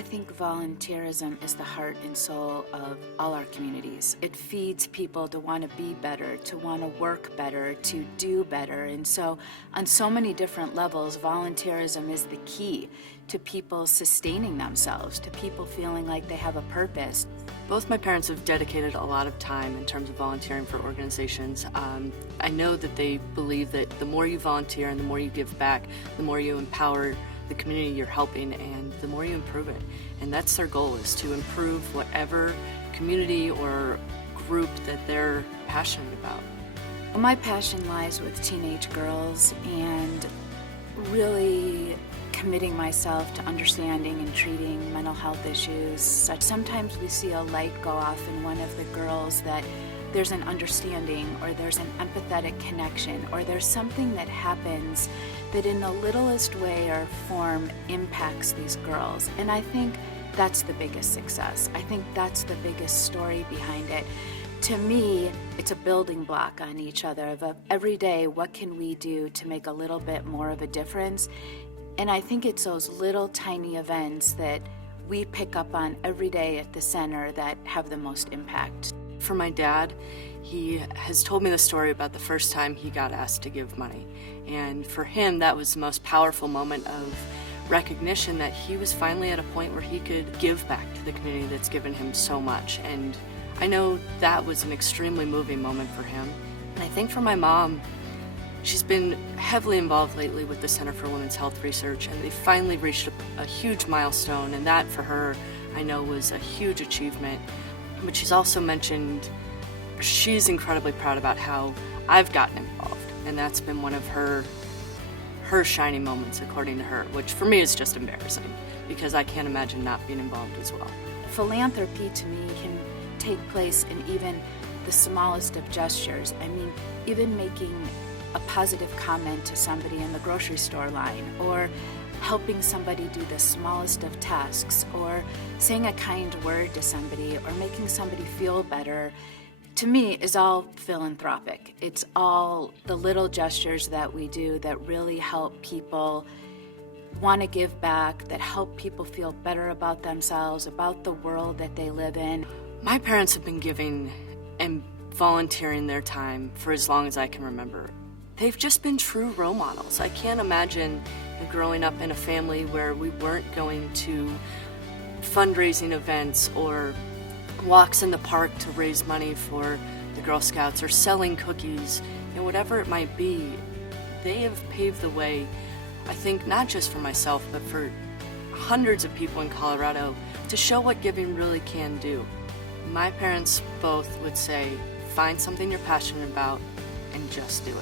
I think volunteerism is the heart and soul of all our communities. It feeds people to want to be better, to want to work better, to do better. And so on so many different levels, volunteerism is the key to people sustaining themselves, to people feeling like they have a purpose. Both my parents have dedicated a lot of time in terms of volunteering for organizations. I know that they believe that the more you volunteer and the more you give back, the more you empower the community you're helping, and the more you improve it. And that's their goal, is to improve whatever community or group that they're passionate about. My passion lies with teenage girls and really committing myself to understanding and treating mental health issues. Sometimes we see a light go off in one of the girls that there's an understanding, or there's an empathetic connection, or there's something that happens that in the littlest way or form impacts these girls. And I think that's the biggest success. I think that's the biggest story behind it. To me, it's a building block on each other of every day, what can we do to make a little bit more of a difference? And I think it's those little tiny events that we pick up on every day at the center that have the most impact. For my dad, he has told me the story about the first time he got asked to give money. And for him, that was the most powerful moment of recognition that he was finally at a point where he could give back to the community that's given him so much. And I know that was an extremely moving moment for him. And I think for my mom, she's been heavily involved lately with the Center for Women's Health Research, and they finally reached a huge milestone, and that for her, I know, was a huge achievement. But she's also mentioned she's incredibly proud about how I've gotten involved, and that's been one of her shining moments, according to her, which for me is just embarrassing, because I can't imagine not being involved as well. Philanthropy to me can take place in even the smallest of gestures. I mean, even making a positive comment to somebody in the grocery store line, or helping somebody do the smallest of tasks, or saying a kind word to somebody, or making somebody feel better, to me is all philanthropic. It's all the little gestures that we do that really help people want to give back, that help people feel better about themselves, about the world that they live in. My parents have been giving and volunteering their time for as long as I can remember. They've just been true role models. I can't imagine growing up in a family where we weren't going to fundraising events or walks in the park to raise money for the Girl Scouts, or selling cookies, and whatever it might be. They have paved the way, I think, not just for myself, but for hundreds of people in Colorado, to show what giving really can do. My parents both would say, find something you're passionate about and just do it.